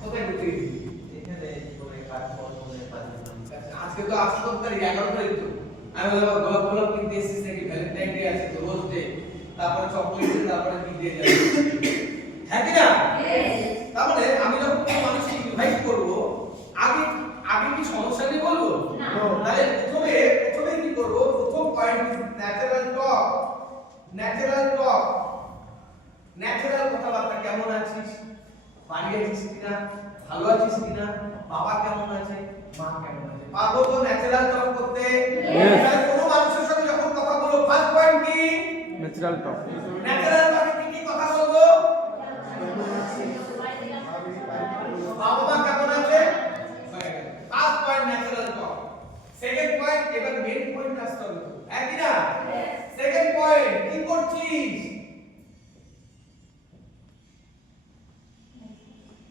কোথায় ঘুরতে গেছিস? এখানে করে কাজ করতে পারি। আজকে তো 8 তারিখ 11 তারিখ তো আমি বললাম গোলাপ গোলাপ কিনতে এসেছিস নাকি? ভ্যালেন্টাইন ডে আছে তো, রোজ ডে, তারপরে চকলেট ডে, তারপরে কি ডে যাবে, হ্যাঁ কি না? তার মানে আমি যখন কোনো মানুষকে ইনভাইট করব, আগে আগে কি সমস্যা নিয়ে বলবো না? তাহলে প্রথমে কি করব? প্রথম পয়েন্ট ন্যাচারাল টক। ন্যাচারাল টক, ন্যাচারাল কথাবার্তা। কেমন আছিস, বাড়ি আছিস কিনা, ভালো আছিস কিনা, বাবা কেমন আছে, মা কেমন আছে, পারবো তো ন্যাচারাল টক করতে? তাহলে কোনো মানুষের সাথে যখন কথা বলবো, ফার্স্ট পয়েন্ট কি? ন্যাচারাল টক। ন্যাচারাল টকে কি কি কথা বলবো? বাবা মা কেমন আছে, ফার্স্ট পয়েন্ট ন্যাচারাল টক। সেকেন্ড পয়েন্ট, এবার মেইন পয়েন্ট আসতে হবে, একই না? সেকেন্ড পয়েন্ট, কি করছিস?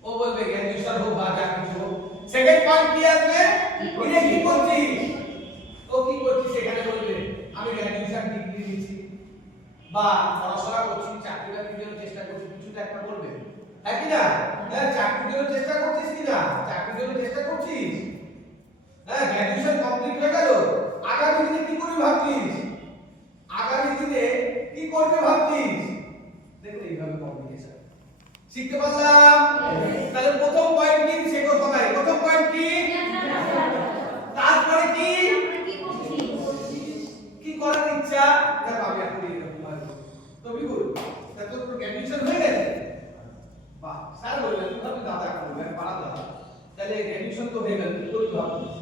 ও বলবে গ্র্যাজুয়েশন হোক বা যা কিছু হোক। সেকেন্ড পয়েন্ট কি আসবে? কিরে কি করছিস? ও কি করছিস এখানে বলবে আমি গ্র্যাজুয়েশন ডিগ্রি নিয়েছি বা পড়াশোনা করছি, চাকরি বাকরির জন্য চেষ্টা করছি, কিছু তো একটা বলবে, হ্যাঁ কি না? হ্যাঁ, চাকরির জন্য চেষ্টা করছিস কি না? চাকরির জন্য চেষ্টা করছিস? হ্যাঁ, গ্র্যাজুয়েশন কমপ্লিট হয়ে গেল, আগামী দিনে কি করবি ভাবছিস? আগামী দিনে কি করবে ভাবছিস? দেখুন এইভাবে কমিউনিকেশন শিখতে পারলাম। তাহলে প্রথম পয়েন্ট কি শেখো সবাই? প্রথম পয়েন্ট কি? তারপরে কি? কি করার ইচ্ছা? দেখো আমি এখন এরকম ভাবে তো বিগুল, তা তোর গ্র্যাজুয়েশন হয়ে গেছে? বাহ, স্যার বললেন তুমি দাদা বলবেন পাড়া দাদা, তাহলে গ্র্যাজুয়েশন তো হয়ে গেল, কি করবি ভাবছিস?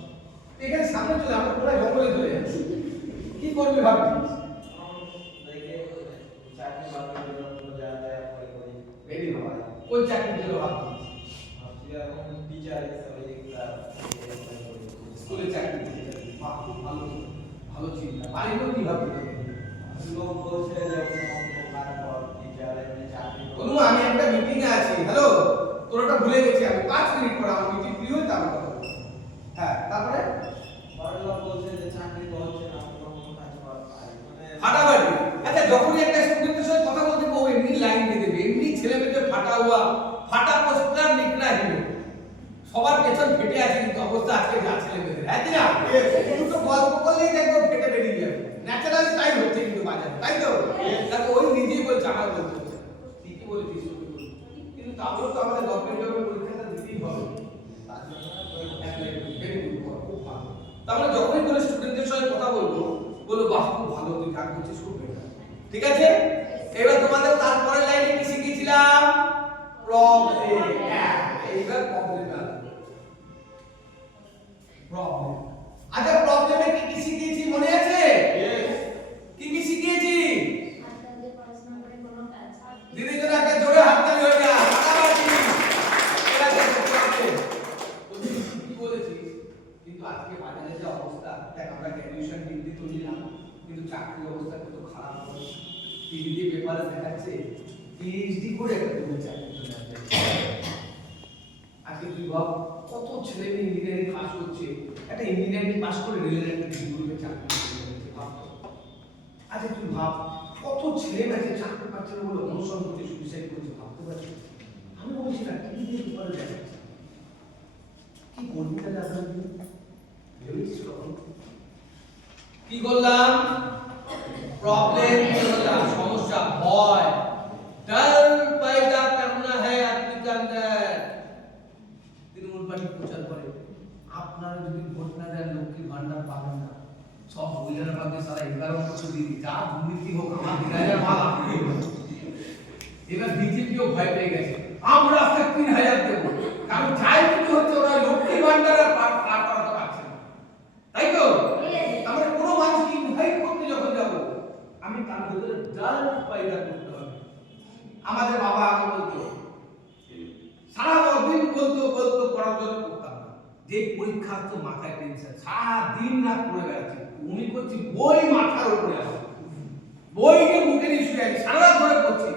এখানে সামনে চলে, আমরা পুরো জঙ্গলে চলে যাচ্ছি, কি করবি ভাবছিস? চাকরি বাকরির জন্য জায়গায় অ্যাপ্লাই করি। ভেরি ভালো। কোন চাকরির জন্য ভাবছিস? ভাবছি এখন টিচার হিসেবে এগুলা অ্যাপ্লাই করি। স্কুলে চাকরি করতে চাই। বাহ, ভালো, ভালো চিন্তা। বাড়ির লোক কি ভাবছে তোকে? লোক বলছে যে কাজ কর, টিচার এমনি চাকরি কর। অনু, আমি একটা মিটিং এ আছি, হ্যালো, তোর ওটা ভুলে গেছি, আমি 5 মিনিট পর আমার মিটিং ফ্রি হয়ে তারপর কথা বলবো। হ্যাঁ, তারপরে বাড়ির লোক বলছে যে চাকরি তো হচ্ছে না, কোনো কাজ কর। ফাটাফাটি। আচ্ছা, যখনই একটা স্টুডেন্টের সাথে কথা বলতে ও এমনি লাইন দিয়ে দেবে, এমনি ছেলে মেয়েদের ফাটা হুয়া, ফাটা পোস্টার নিকলা হিরো, সবার পেছন ফেটে আছে, কিন্তু অবস্থা আজকে যা ছেলে মেয়েদের, হ্যাঁ কি না? দুটো গল্প করলেই দেখবো ফেটে বেরিয়ে যাবে। ন্যাচারালি তাই হচ্ছে কিন্তু বাজারে, তাই তো? দেখো ওই নিজেই বলছে আমার বলতে হচ্ছে, ঠিকই বলেছিস, কিন্তু তারপরে তো আমাদের গভর্নমেন্ট জবের পরীক্ষাটা দিতেই হবে। তার জন্য অ্যাপ্লাই করি, ভেরি গুড, খুব ভালো। তাহলে যখনই কোনো স্টুডেন্টের সঙ্গে কথা বলবো, বলো বাহ খুব ভালো, তুই কাজ করছিস, খুব বেটার, ঠিক আছে? এবার তোমাদের তারপরে লাইনে কি শিখেছিলাম? প্রবলেম। এইবার প্রবলেম আসবে, প্রবলেম। আচ্ছা, প্রবলেমে কি কি শিখিয়েছি মনে আছে? কি কি শিখিয়েছি? দিদি জন্য একটা জোরে হাততালি হয়ে যা, ফাটাফাটি। এরা দেখো প্রবলেম কি বলেছিস, কিন্তু আজকে বাজারে যে অবস্থা, দেখ আমরা গ্র্যাজুয়েশন ডিগ্রি তো নিলাম, কিন্তু চাকরির অবস্থা কত খারাপ হচ্ছে। টিভিতে পেপারে দেখাচ্ছে পিএইচডি করে একটা তুমি চাকরি চলে আসবে। আজকে তুই ভাব কত ছেলে মেয়ে ইঞ্জিনিয়ারিং পাস করছে, একটা ইঞ্জিনিয়ারিং পাস করে রেলের একটা ডিগ্রি চাকরি করছে, ভাবতো। আচ্ছা তুই ভাব কত ছেলে মেয়ে চাকরি পাচ্ছে না বলে অনুসরণ করতে সুইসাইড করছে, ভাবতে পারছিস? আমি বলছি না টিভিতে পেপারে দেখাচ্ছে, কি করবি তাহলে? আসলে ভেবেছিস কখন? কি করলাম? प्रॉब्लम करना, समस्या, भय, डर पैदा करना है आदमी के अंदर। তৃণমূল পার্টি প্রচার করে আপনারা যদি ভোট না দেন লক্ষ্মীর ভান্ডার পাবেন না, সব মহিলারা ভাবছে সারা 11 বছর দিদি যা দুর্নীতি হোক আমার 3000 মাল আপনি দেবেন। এবার বিজেপিও ভয় পেয়ে গেছে, আমরা আজকে 3000 দেব, কারণ যাই কিছু হচ্ছে ওরা লক্ষ্মীর ভান্ডার আর পার করাতে পারছে না, তাই তো? আমরা কোনো মানুষকে ইনভাইট করতে যখন যাব, আমি তার ভিতরে ডাল পয়দা করতে হবে। আমাদের বাবা আগে বলতো, সারা দিন বলতো পড়াশোনা করতাম না, যে পরীক্ষা তো মাথায় টেনশন, সারা দিন রাত পড়ে বেড়াচ্ছি, উনি করছি বই মাথার উপরে আছে, বইকে মুখে নিয়ে শুয়ে আছি, সারা রাত ধরে পড়ছি,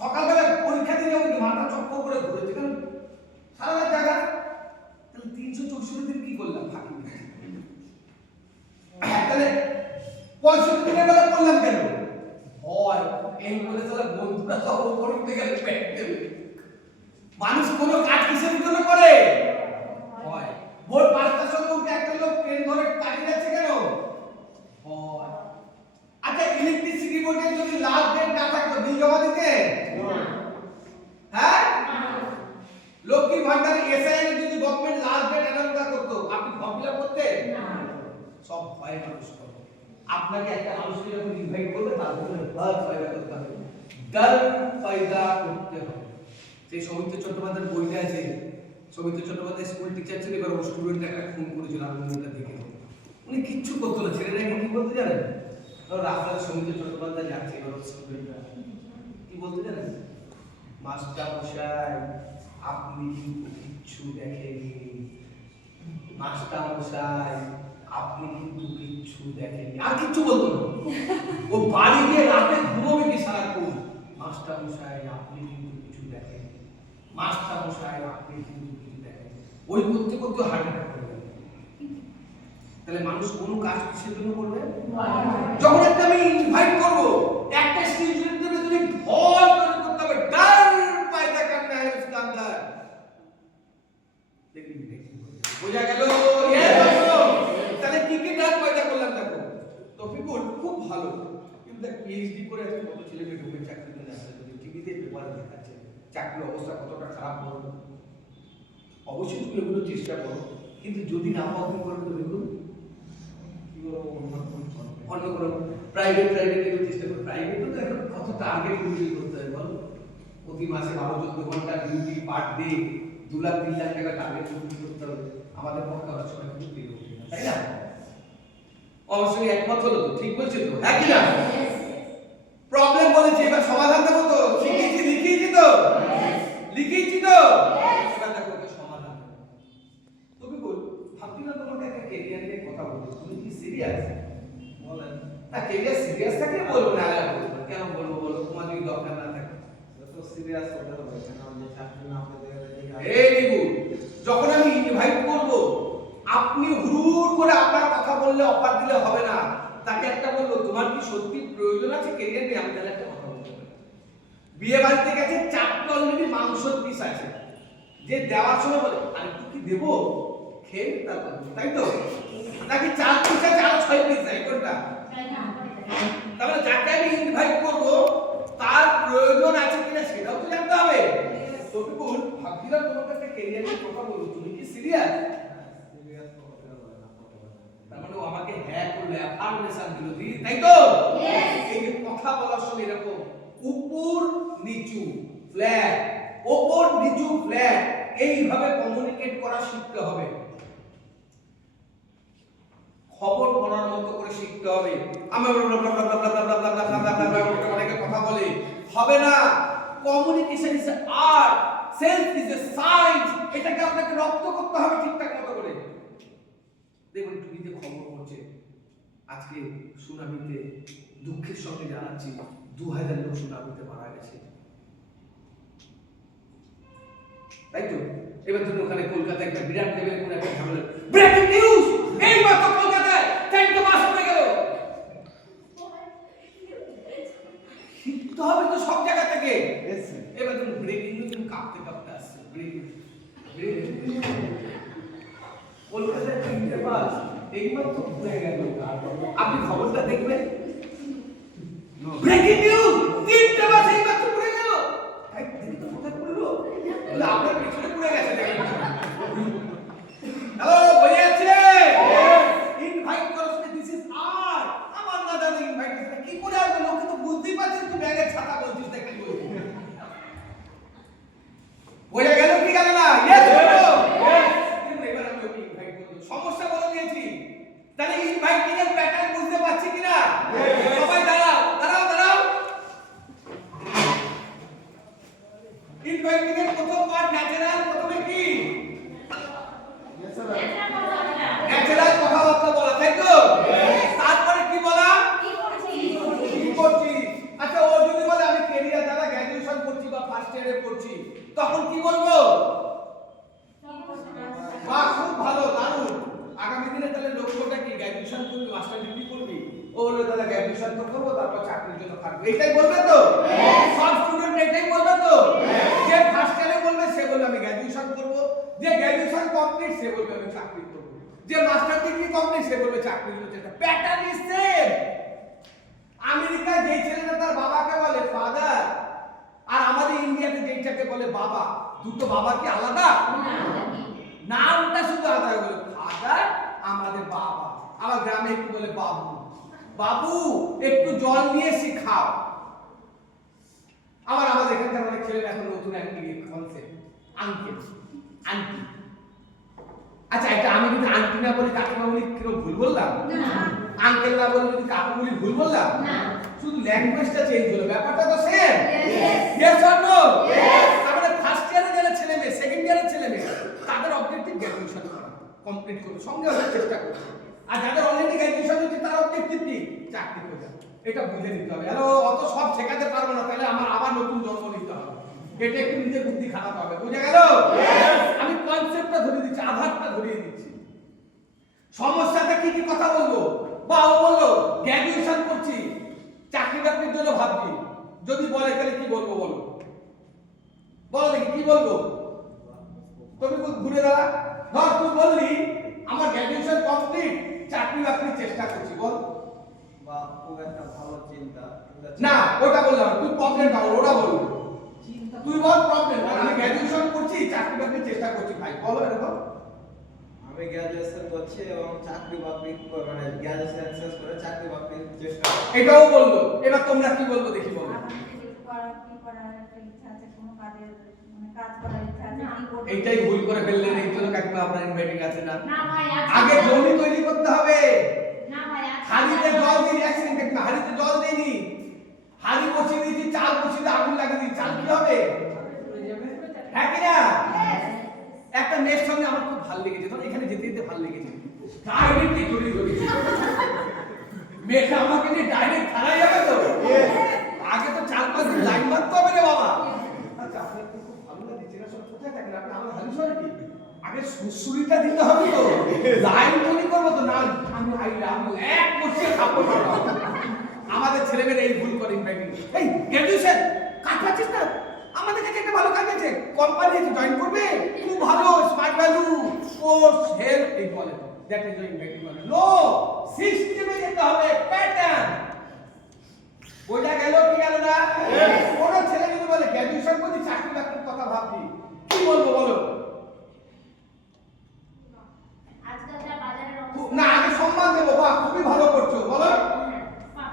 সকালবেলা পরীক্ষা দিয়ে যাবো মাথা চক্কর করে ধরেছে, কারণ সারা রাত জাগা। তাহলে 364 দিন কি করলাম? ফাঁকি তাহলে 65 দিনের বেলা করলাম কেন? ভয়, এই বলে তাহলে বন্ধুরা সব উপর উঠে গেলে পেট দেবে, মানুষ কোনো কাজ কিসের জন্য করে? ভয়। ভোর 5টার সময় উঠে একটা লোক ট্রেন ধরে কাজে যাচ্ছে কেন? ভয়। আচ্ছা, ইলেকট্রিসিটি বোর্ডে যদি লাস্ট ডেট না থাকতো বিল জমা দিতে? হ্যাঁ? লক্ষ্মী ভান্ডারে এসআইএন যদি গভর্নমেন্ট লাস্ট ডেট অ্যানাউন্স না করতো, আপনি ফর্ম ফিল আপ করতেন? সব ভয়ে মানুষ করে। আপনাকে একটা মানুষকে যখন ইনভাইট করবে তার জন্য ভয় পয়দা করতে হবে, ডর পয়দা করতে হবে। সেই সৌমিত্র চট্টোপাধ্যায়ের বইটা আছে, সৌমিত্র চট্টোপাধ্যায় স্কুল টিচার ছিল, এবার ও স্টুডেন্ট একটা খুন করেছিল, আমি বইটা দেখে। উনি কিচ্ছু করতো না, ছেলেরা কি বলতে জানেন? রাস্তায় সৌমিত্র চট্টোপাধ্যায় যাচ্ছে, এবার স্টুডেন্টরা কি বলতে জানেন? মাস্টার মশাই আপনি কিন্তু কিচ্ছু দেখেনি, মাস্টার মশাই আপনি কিন্তু কিচ্ছু দেখেনি, আর কিচ্ছু বলতো না। ও বাড়ি গিয়ে রাতে ঘুমোবে কি সারাক্ষণ? মাস্টার মশাই আপনি কিন্তু কিছু দেখেনি, মাস্টার মশাই আপনি কিন্তু কিছু দেখেনি। ওই করতে করতে হার্ট অ্যাটাক করে গেল। তাহলে মানুষ কোন কাজ কিসের জন্য করবে? যখন একটা আমি ইনভাইট করব, একটা স্টুডেন্ট দেবে, তুমি ভয় করে করতে হবে, ডর পয়দা করনা है उसके अंदर। দেখি বোঝা গেল? তাহলে কি কি ডর পয়দা করলাম দেখো। তফিকুল খুব ভালো, কিন্তু পিএইচডি করে আছে, কত ছেলে মেয়ে ঢুকে চাকরি করে আসছে, যদি টিভিতে পেপারে দেখাচ্ছে চাকরির অবস্থা কতটা খারাপ হবে। অবশ্যই তুমি এগুলো চেষ্টা করো, কিন্তু যদি না পাও তুমি করবে তফিকুল কি করবো? অন্য কোনো প্রাইভেট এগুলো চেষ্টা করো। প্রাইভেট তো এখন কত টার্গেট ফুলফিল করতে হয় বলো? প্রতি মাসে 12-14 ঘন্টা duty, per day 2 lakh 3 lakh টাকা টার্গেট ফুলফিল করতে হবে। আমাদের পক্ষে অনেক সময় কিন্তু পেরে ওঠে না, তাই না? অবশ্যই একমত হলো তো? ঠিক বলছি তো? হ্যাঁ কি না? প্রবলেম বলেছি, এবার সমাধান দেবো তো? লিখিয়েছি তো? লিখিয়েছি তো? এবার দেখো ওকে সমাধান। তুমি বল, ভাবছি না তোমাকে একটা ক্যারিয়ার নিয়ে কথা বলবো, তুমি কি সিরিয়াস? বলেন। না, ক্যারিয়ার সিরিয়াস থাকলে বলবো, না কেন বলবো বলো? তোমার যদি দরকার না থাকে তো সিরিয়াস হতে হবে, কেন যে চাকরি না পেলে এই নিবু, যখন আমি ইনভাইট করব, আপনি হুড় করে আপনার কথা বললে অফার দিলে হবে না। তাকে একটা বলবো, তোমার কি সত্যি প্রয়োজন আছে ক্যারিয়ার নিয়ে? আমি তাহলে একটা কথা বলতে পারি। বিয়ে বাড়িতে গেছে, 4টা অলরেডি মাংসের পিস আছে, যে দেওয়ার সময় বলে আরে কি দেবো, খেয়ে তারপর, তাই তো? নাকি 4 পিস আছে আরো 6 পিস চাই, কোনটা? তাহলে যাকে আমি ইনভাইট করব তার প্রয়োজন আছে কিনা সেটাও তো জানতে হবে। তফিকুল, ভাবছিলাম তোমার কাছে ক্যারিয়ার নিয়ে কথা বলবো, তুমি কি সিরিয়াস? সিরিয়াস তো হতে হবে না, তার মানে ও আমাকে হ্যাঁ করলে অ্যাফার্মেশন দিল, তাই তো? এই যে কথা বলার সময় এরকম উপর নিচু ফ্ল্যাট, উপর নিচু ফ্ল্যাট, এইভাবে কমিউনিকেট করা শিখতে হবে। খবর পড়ার মতো করে শিখতে হবে। আমরা অনেকে কথা বলে, হবে না। Communication is art, sales is a science. এটাকে আপনাকে রপ্ত করতে হবে ঠিকঠাক মতো করে। দেখুন টিভিতে খবর পড়ছে, আজকে সুনামিতে দুঃখের সঙ্গে জানাচ্ছি 2000 লোক সুনামিতে মারা গেছে, তাই তো? এবার ধরুন ওখানে কলকাতায় একটা বিরাট লেভেলের কোনো একটা ঝামেলা, ব্রেকিং নিউজ, এই মাত্র কলকাতায় 4টে বাস পড়ে গেল। শিখতে হবে তো সব জায়গা থেকে। এবার ধরুন ব্রেকিং নিউজ কাঁপতে কাঁপতে আসছে, ব্রেকিং কলকাতায় 3টে বাস এই মাত্র পড়ে গেল। আপনি খবরটা দেখবেন, ব্রেকিং নিউজ 3টে বাস এই মাত্র পড়ে গেল। তাই দেখি তো কোথায় পড়লো, বলে আপনার পিছনে পড়ে গেছে দেখেন। হ্যালো, বলে আছে ইনভাইট করো, দিস ইজ আর্ট। আমার না জানি ইনভাইট কি করে আসবে, লোকে তো বুঝতেই পারছেন তুই ব্যাগের ছাতা বলছিস, দেখ কি বলছিস। বলে গেল কি গেল না? ইয়েস বলো। এবার আমি ওকে ইনভাইট করব, সমস্যা বলে দিয়েছি। তাহলে ইনভাইটিং এর প্যাটার্ন বুঝতে পারছি কিনা? সবাই দাঁড়াও দাঁড়াও দাঁড়াও। ইনভাইটিং এর প্রথম ওয়ার্ড ন্যাচারাল, প্রথমে কি? ন্যাচারাল কথাবার্তা বলা, তাই তো? তারপরে কি বলা? কি করছি? আচ্ছা, ও যদি বলে আমি ক্যারিয়ার দ্বারা গ্র্যাজুয়েশন করছি বা ফার্স্ট ইয়ারে পড়ছি, তখন কি বলবো? বাহ, খুব ভালো, দারুণ। আগামী দিনে তাহলে লক্ষ্যটা কি? গ্র্যাজুয়েশন করবি, মাস্টার ডিগ্রি করবি? ও বলে তাহলে গ্র্যাজুয়েশন তো করবো, তারপর চাকরির জন্য থাকবো, এটাই বলবে তো? সব স্টুডেন্ট এটাই বলবে তো? যে ফার্স্ট ইয়ারে বলবে সে বলবে আমি গ্র্যাজুয়েশন করবো, যে গ্র্যাজুয়েশন কমপ্লিট সে বলবে আমি চাকরি করব, যে মাস্টার ডিগ্রি কমপ্লিট সে বলবে চাকরি করতে চেষ্টা। Pattern is same. আমেরিকায় যেই ছেলেটা তার বাবাকে বলে ফাদার, আর আমাদের ইন্ডিয়াতে যেইটাকে বলে বাবা, দুটো বাবা কি আলাদা? নামটা শুধু আলাদা। বলে ফাদার আমাদের বাবা, আমার গ্রামে একটু বলে বাবু, বাবু একটু জল নিয়ে এসে খাও। আবার আমাদের এখানকার অনেক ছেলেরা এখন নতুন কনসেপ্ট আঙ্কেল, আন্টি। আচ্ছা এটা আমি যদি আন্টি না বলি কাকিমা বলি কিরকম ভুল বললাম? আঙ্কেল না বলি যদি কাকু বলি ভুল বললাম? শুধু ল্যাঙ্গুয়েজটা চেঞ্জ হলো, ব্যাপারটা তো সেম। Yes or no? আমাদের ফার্স্ট ইয়ারে যারা ছেলে মেয়ে, সেকেন্ড ইয়ারের ছেলে মেয়ে, তাদের অবজেক্টিভ গ্র্যাজুয়েশন করা, কমপ্লিট করতে সঙ্গে হওয়ার চেষ্টা করছে। আর যাদের অলরেডি গ্র্যাজুয়েশন হচ্ছে তার অবজেক্টিভ কি? চাকরি খোঁজা। এটা বুঝে নিতে হবে। হ্যালো, অত সব শেখাতে পারবো না, তাহলে আমার আবার নতুন জন্ম নিতে হবে। এটা একটু নিজের বুদ্ধি খাটাতে হবে। বুঝে গেল? আমি কনসেপ্টটা ধরিয়ে দিচ্ছি, আধারটা ধরিয়ে দিচ্ছি। সমস্যাতে কি কি কথা বলবো? বা ও বললো গ্র্যাজুয়েশন করছি, চাকরি বাকরির জন্য ভাবছি, যদি বলে তাহলে কি বলবো? বলো বল দেখি কি বলবো? তুমি ঘুরে দাঁড়া। ধর তুই বললি আমার গ্র্যাজুয়েশন কমপ্লিট, চাকরি বাকরির চেষ্টা করছি, বল। বা খুব একটা ভালো চিন্তা। না ওটা বললাম, তুই প্রবলেমটা বল, ওটা বল। তুই বল প্রবলেম। আমি গ্র্যাজুয়েশন করছি, চাকরি বাকরির চেষ্টা করছি, ভাই বলো এরকম। আমি গ্র্যাজুয়েশন করছি এবং চাকরি বাকরি মানে গ্র্যাজুয়েশন শেষ করে চাকরি বাকরির চেষ্টা করছি। এটাও বললো। এবার তোমরা কি বলবো দেখি, বলো। এইটাই ভুল করে ফেললেন, এই জন্য কাকিমা আপনার ইনভাইটিং আছে না। আগে জমি তৈরি করতে হবে। হাড়িতে জল দিই, এক সেকেন্ড কাকিমা, হাড়িতে জল দিইনি, হাড়ি বসিয়ে দিয়েছি, চাল বসিয়ে দিয়ে আগুন লাগিয়ে দিই, চাল কি হবে? হ্যাঁ কি না? একটা মেয়ের সঙ্গে আমার খুব ভালো লেগেছে, ধর এখানে যেতে যেতে ভালো লেগেছে, ডাইরেক্ট জড়িয়ে ধরেছি। মেয়েটা আমাকে নিয়ে ডাইরেক্ট থানায় যাবে তো? আগে তো 4-5 দিন লাইন মারতে হবে রে বাবা। আচ্ছা আপনি খুব ভালো লাগছে না, সব কোথায় থাকেন আপনি? আমার হালিশহরে কি? আগে সুসুরিটা দিতে হবে তো, লাইন তৈরি করবো তো। না আমি আই লাভ ইউ এক করছে খাবো না। আমাদের ছেলেমেয়েরা এই ভুল করে ইনভাইটিং। এই গ্র্যাজুয়েশন কাজ পাচ্ছিস না? আমাদের কাছে একটা ভালো কাজ আছে, কোম্পানি আছে, জয়েন করবে, খুব ভালো, স্মার্ট ভ্যালু, কোর্স, হেল্প, এই বলে। দ্যাট ইজ ইনভাইটিং মানে। নো, সিস্টেমে যেতে হবে, প্যাটার্ন। ওইটা গেল কি গেল না? কোন ছেলে যদি বলে গ্র্যাজুয়েশন করছি, চাকরি বাকরির কথা ভাবছি, কি বলবো বলো? আজকাল যা বাজারের না আগে সম্মান দেবো, বাহ খুবই ভালো করছো, বলো।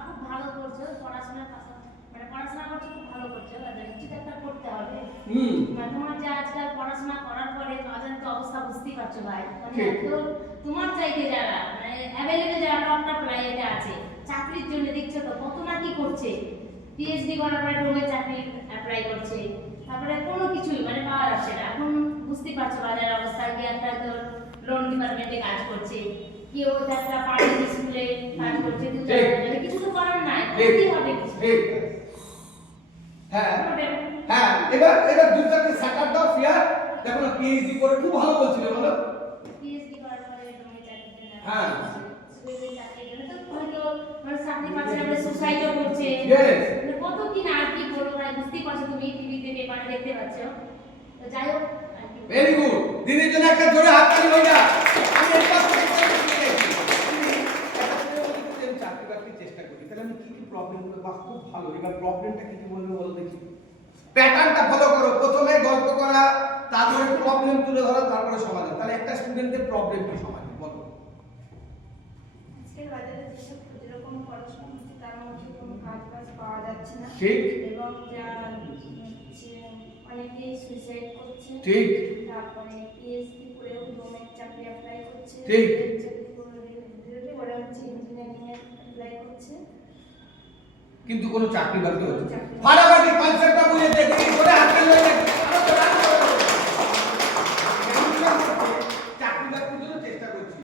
খুব ভালো করছো, পড়াশোনার পাশাপাশি মানে পড়াশোনা করছো, খুব ভালো করছো, কিছু একটা করতে হবে। তোমার যে আজকাল পড়াশোনা করার পরে বাজারের তো অবস্থা বুঝতেই পারছো ভাই, মানে এত তোমার চাইতে যারা মানে অ্যাভেলেবল যারা টপটা প্রাইভেটে আছে চাকরির জন্য, দেখছো তো কত না কি করছে। পিএইচডি করার পরে ডোমে চাকরি অ্যাপ্লাই করছে, তারপরে কোনো কিছুই মানে পাওয়া যাচ্ছে না। এখন বুঝতেই পারছো বাজারের অবস্থা, কি একটা তো লোন ডিপার্টমেন্টে কাজ করছে, কেউ একটা প্রাইভেট স্কুলে কাজ করছে, মানে কিছু তো করার নাই, করতেই হবে কিছু। হ্যাঁ হ্যাঁ, এবার দুই চারটে স্যাটার দাও ফিয়ার। দেখো না পিএইচডি করে খুব ভালো বলছিলে, বলো। পিএইচডি করার পরে ডোমে চাকরি জন্য হ্যাঁ স্কুলে চাকরি জন্য তো হয়তো মানে চাকরি পাচ্ছে না, সুসাইডও করছে, ইয়েস মানে কত কি না আর কি বলবো ভাই, বুঝতেই পারছো, তুমি টিভিতে পেপারে দেখতে পাচ্ছ। তো যাই হোক আর কি। ভেরি গুড, দিদির জন্য একটা জোরে হাত তালি হয়ে যা। আমি এর পাশ থেকে চাকরি বাকরির চেষ্টা করি, তাহলে আমি কি কি প্রবলেম গুলো, বাহ খুব ভালো। এবার প্রবলেমটা কি কি বলবো বলো দেখি। প্যাটার্নটা ফলো করো, প্রথমে গল্প করা, তারপরে প্রবলেম তুলে ধরা, তারপরে সমাধান। তাহলে একটা স্টুডেন্টের প্রবলেম কি সমাধান বলো। আজকের বাজারে যেসব যেরকম পড়াশোনা হচ্ছে তার মধ্যে কোনো কাজ পাওয়া যাচ্ছে না, ঠিক। এবং যা হচ্ছে অনেকেই সুইসাইড করছে, ঠিক। তারপরে পিএইচডি করেও গভর্নমেন্ট চাকরি অ্যাপ্লাই করছে, ঠিক। চাকরি করে হচ্ছে ইঞ্জিনিয়ারিং এ অ্যাপ্লাই করছে, কিন্তু কোনো চাকরি বাকরি হচ্ছে চাকরি ফাটাফাটি কনসেপ্টটা বুঝে দেখি করে হাতে লয়ে